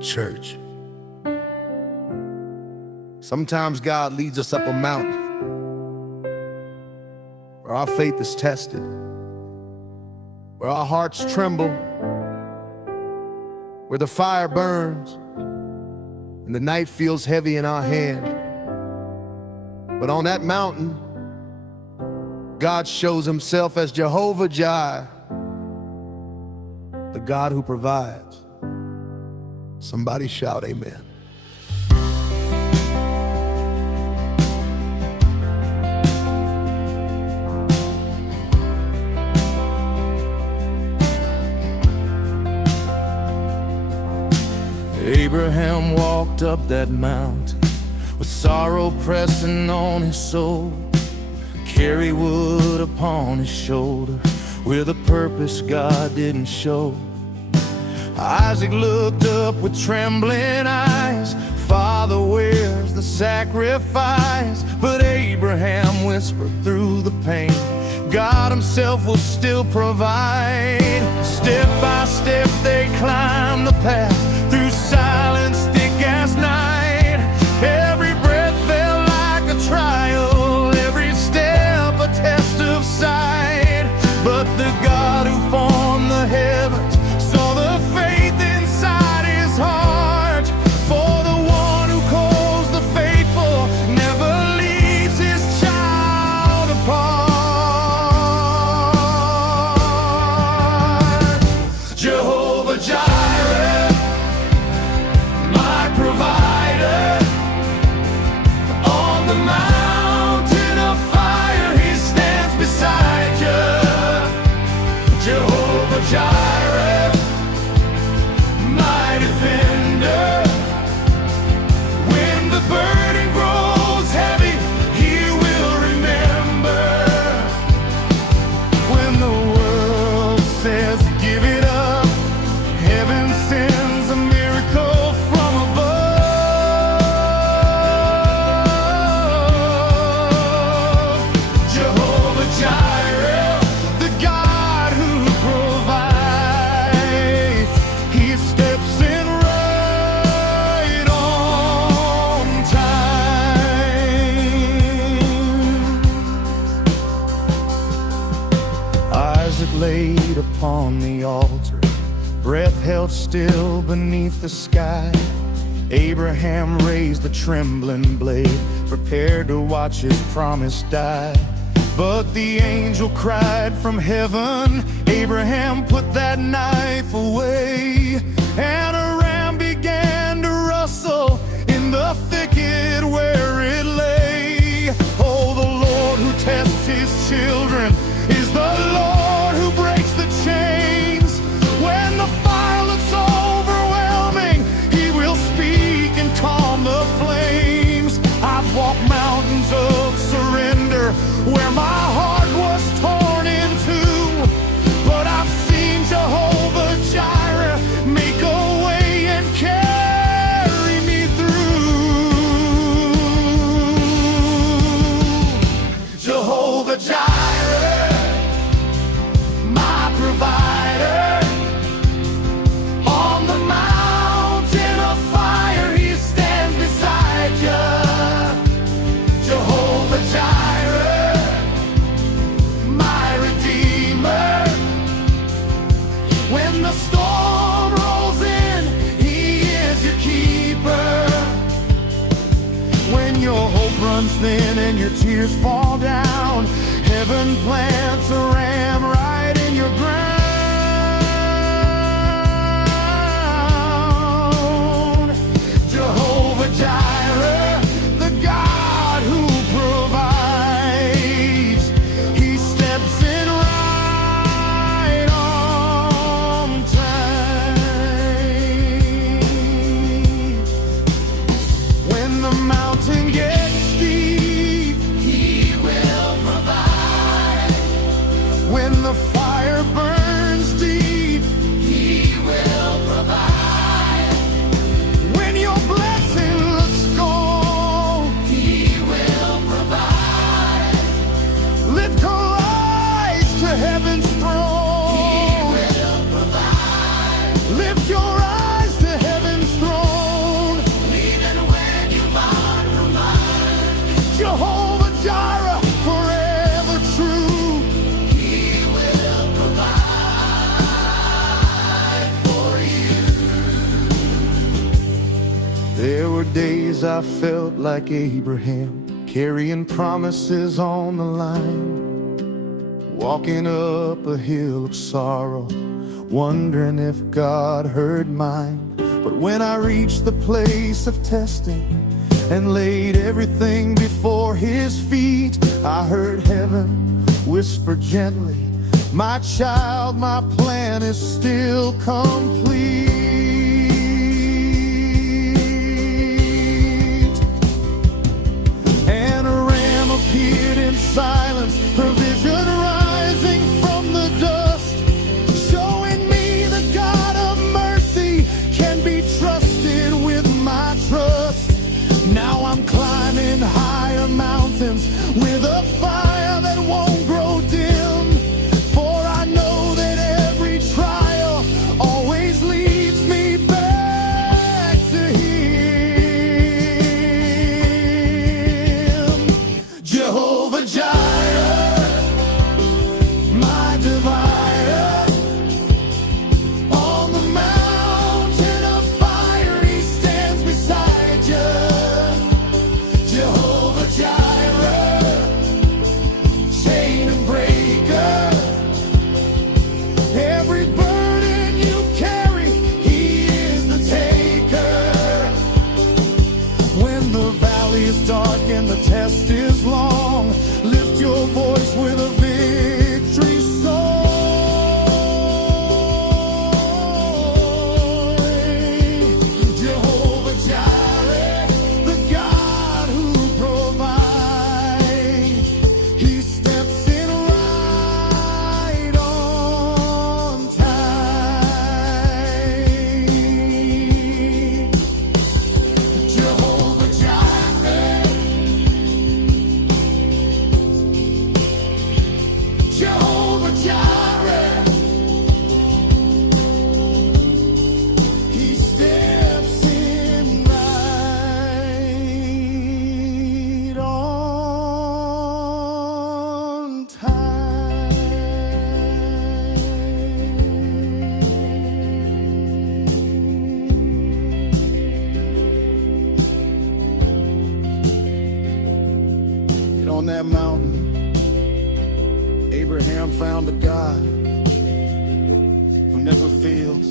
Church. Sometimes God leads us up a mountain where our faith is tested, where our hearts tremble, where the fire burns and the night feels heavy in our hand. But on that mountain, God shows himself as Jehovah-Jireh, the God who provides. Somebody shout amen. Abraham walked up that mountain with sorrow pressing on his soul. Carry wood upon his shoulder with a purpose God didn't show. Isaac looked up with trembling eyes. Father, where's the sacrifice? But Abraham whispered through the pain, God himself will still provide. Step by step they climbed the path through silence thick as night. Every breath felt like a trial, every step a test of sight. But the God who formed the heavens saw the faith inside his heart. For the one who calls the faithful never leaves his child apart. Jehovah-Jireh, my provider, on the mountain of fire he stands beside you. Jehovah-Jireh, my defender, when the burden grows heavy, he will remember. When the world says give it up, heaven sends a miracle from above. Jehovah-Jireh, the God who provides, he steps in right on time. Isaac laid upon the altar, breath held still beneath the sky. Abraham raised the trembling blade, prepared to watch his promise die. But the angel cried from heaven, Abraham, put that knife away. And a ram began to rustle in the thicket where it lay. Oh, the Lord who tests his children is the Lord who breaks the chains. When the fire looks overwhelming, he will speak and calm the flames. I've walked mountains of surrender where my heart was torn in two, but I've seen Jehovah-Jireh make a way and carry me through. Jehovah-Jireh, my provider, on the mountain of fire he stands beside you. Jehovah-Jireh, my redeemer, when the storm rolls in, he is your keeper. When your hope runs thin and your tears fall down, heaven plants a ram right in your ground. Jehovah-Jireh, the God who provides, he steps in right on time. When the mountain gets steep, he will provide. When the fire burns deep, he will provide. When your blessing looks gone, he will provide. Lift your eyes to heaven's throne, he will provide. Lift your eyes to heaven's throne. were days I felt like Abraham, carrying promises on the line, walking up a hill of sorrow, wondering if God heard mine. But when I reached the place of testing and laid everything before His feet, I heard heaven whisper gently, "My child, my plan is still complete." And a ram appeared in silence, provision rising from the dust, showing me the God of mercy can be trusted with my trust. Now I'm climbing higher mountains with a fire that won't grow dim, for I know that every trial always leads me back to Him. Jehovah-Jireh, my divider, on the mountain of fire He stands beside you. Jehovah-Jireh, chain breaker, every burden you carry, He is the taker. When the valley is dark and the test is long, lift your voice with a victory song. Jehovah-Jireh, the God who provides, He steps in right on time. Jehovah-Jireh, Jehovah-Jireh, He steps in right on time. And on that mountain, Abraham found a God who never fails,